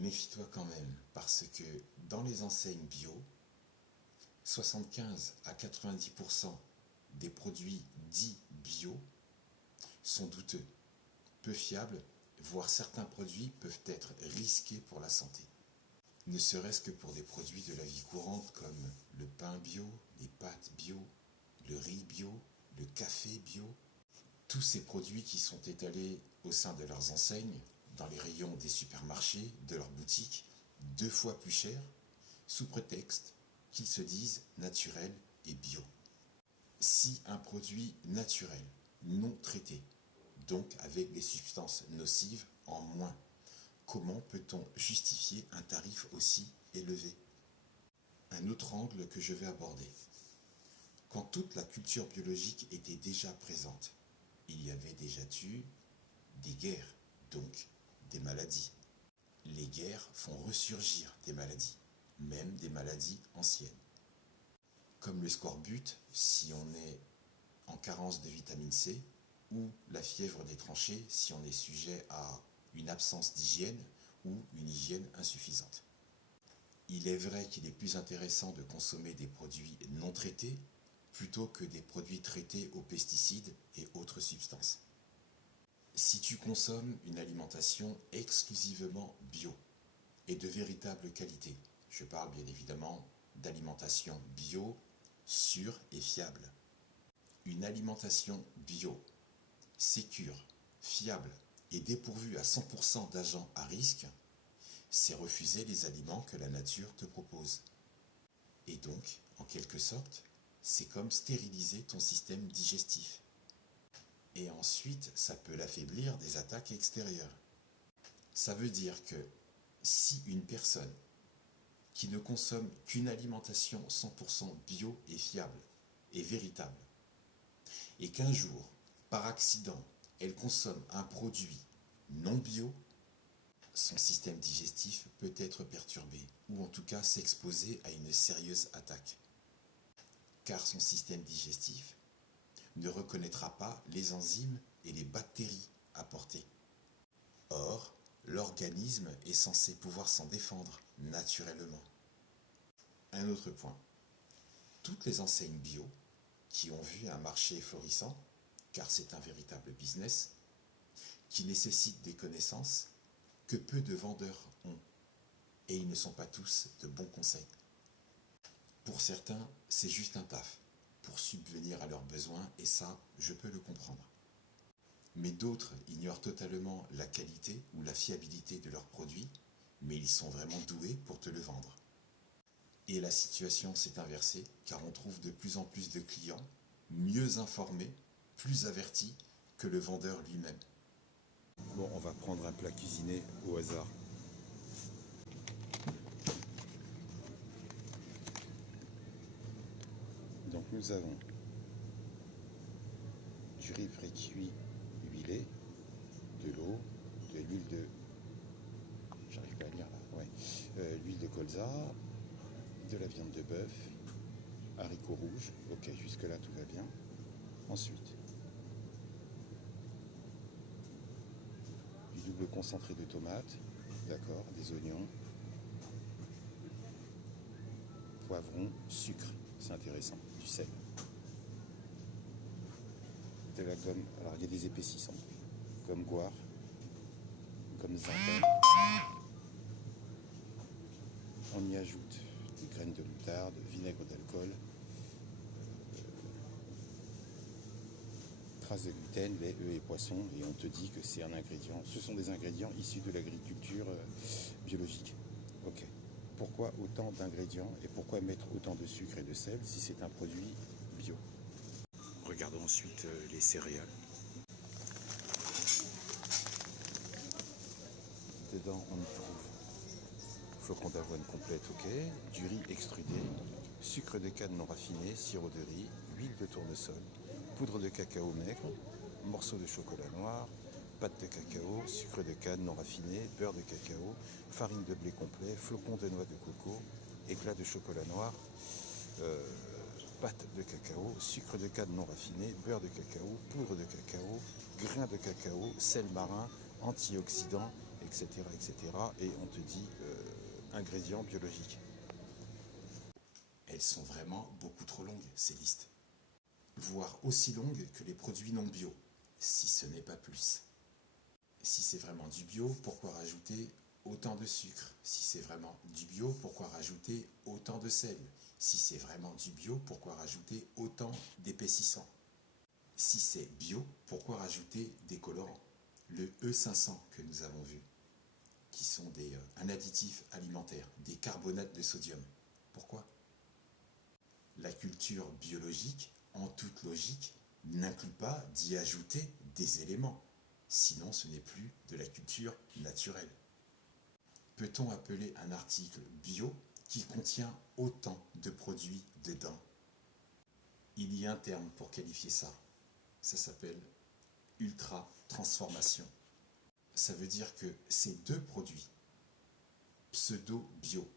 méfie-toi quand même, parce que dans les enseignes bio, 75 à 90% des produits dits bio sont douteux, peu fiables, voire certains produits peuvent être risqués pour la santé. Ne serait-ce que pour des produits de la vie courante comme le pain bio, les pâtes bio, le riz bio, le café bio. Tous ces produits qui sont étalés au sein de leurs enseignes, dans les rayons des supermarchés, de leurs boutiques, 2 fois plus chers, sous prétexte qu'ils se disent naturels et bio. Si un produit naturel, non traité, donc avec des substances nocives en moins, comment peut-on justifier un tarif aussi élevé? Un autre angle que je vais aborder. Quand toute la culture biologique était déjà présente, il y avait déjà eu des guerres, donc des maladies. Les guerres font ressurgir des maladies, même des maladies anciennes. Comme le scorbut, si on est en carence de vitamine C, ou la fièvre des tranchées, si on est sujet à une absence d'hygiène ou une hygiène insuffisante. Il est vrai qu'il est plus intéressant de consommer des produits non traités plutôt que des produits traités aux pesticides et autres substances. Si tu consommes une alimentation exclusivement bio et de véritable qualité, je parle bien évidemment d'alimentation bio, sûre et fiable. Une alimentation bio, sécure, fiable et dépourvue à 100% d'agents à risque, c'est refuser les aliments que la nature te propose. Et donc, en quelque sorte, c'est comme stériliser ton système digestif. Et ensuite, ça peut l'affaiblir des attaques extérieures. Ça veut dire que si une personne qui ne consomme qu'une alimentation 100% bio et fiable et véritable, et qu'un jour, par accident, elle consomme un produit non bio, son système digestif peut être perturbé, ou en tout cas s'exposer à une sérieuse attaque. Car son système digestif ne reconnaîtra pas les enzymes et les bactéries apportées. Or, l'organisme est censé pouvoir s'en défendre naturellement. Un autre point. Toutes les enseignes bio qui ont vu un marché florissant, car c'est un véritable business, qui nécessite des connaissances que peu de vendeurs ont, et ils ne sont pas tous de bons conseils. Pour certains, c'est juste un taf, pour subvenir à leurs besoins, et ça, je peux le comprendre. Mais d'autres ignorent totalement la qualité ou la fiabilité de leurs produits, mais ils sont vraiment doués pour te le vendre. Et la situation s'est inversée, car on trouve de plus en plus de clients mieux informés, plus avertis que le vendeur lui-même. Bon, on va prendre un plat cuisiné au hasard. Donc nous avons du riz pré-cuit huilé, de l'eau, de l'huile de... J'arrive pas à lire là, ouais. L'huile de colza, de la viande de bœuf, haricots rouges, ok, jusque là tout va bien. Ensuite, du double concentré de tomates, d'accord, des oignons, poivron, sucre, c'est intéressant, du sel. De la gomme, alors il y a des épaississants, comme goire, comme zinzin. On y ajoute des graines de moutarde, vinaigre d'alcool, traces de gluten, lait, œufs et poissons, et on te dit que c'est un ingrédient. Ce sont des ingrédients issus de l'agriculture biologique. Ok. Pourquoi autant d'ingrédients et pourquoi mettre autant de sucre et de sel si c'est un produit bio? Regardons ensuite les céréales. Dedans, on y trouve flocons d'avoine complète, ok, du riz extrudé, sucre de canne non raffiné, sirop de riz, huile de tournesol, poudre de cacao maigre, morceaux de chocolat noir, pâte de cacao, sucre de canne non raffiné, beurre de cacao, farine de blé complet, flocons de noix de coco, éclat de chocolat noir, pâte de cacao, sucre de canne non raffiné, beurre de cacao, poudre de cacao, grains de cacao, sel marin, antioxydants et etc., etc. Et on te dit ingrédients biologiques. Elles sont vraiment beaucoup trop longues, ces listes. Voire aussi longues que les produits non bio, si ce n'est pas plus. Si c'est vraiment du bio, pourquoi rajouter autant de sucre? Si c'est vraiment du bio, pourquoi rajouter autant de sel? Si c'est vraiment du bio, pourquoi rajouter autant d'épaississants? Si c'est bio, pourquoi rajouter des colorants? Le E500 que nous avons vu, qui sont un additif alimentaire, des carbonates de sodium. Pourquoi? La culture biologique, en toute logique, n'inclut pas d'y ajouter des éléments. Sinon, ce n'est plus de la culture naturelle. Peut-on appeler un article bio qui contient autant de produits dedans? Il y a un terme pour qualifier ça. Ça s'appelle ultra-transformation. Ça veut dire que ces deux produits, pseudo-bio,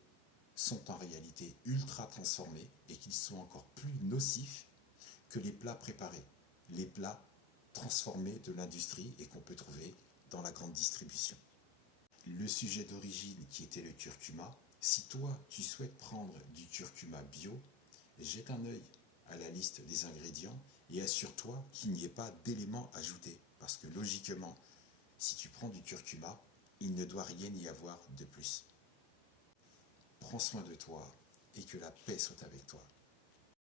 sont en réalité ultra-transformés et qu'ils sont encore plus nocifs que les plats préparés, les plats transformés de l'industrie et qu'on peut trouver dans la grande distribution. Le sujet d'origine qui était le curcuma, si toi tu souhaites prendre du curcuma bio, jette un œil à la liste des ingrédients et assure-toi qu'il n'y ait pas d'éléments ajoutés. Parce que logiquement, si tu prends du curcuma, il ne doit rien y avoir de plus. Prends soin de toi et que la paix soit avec toi.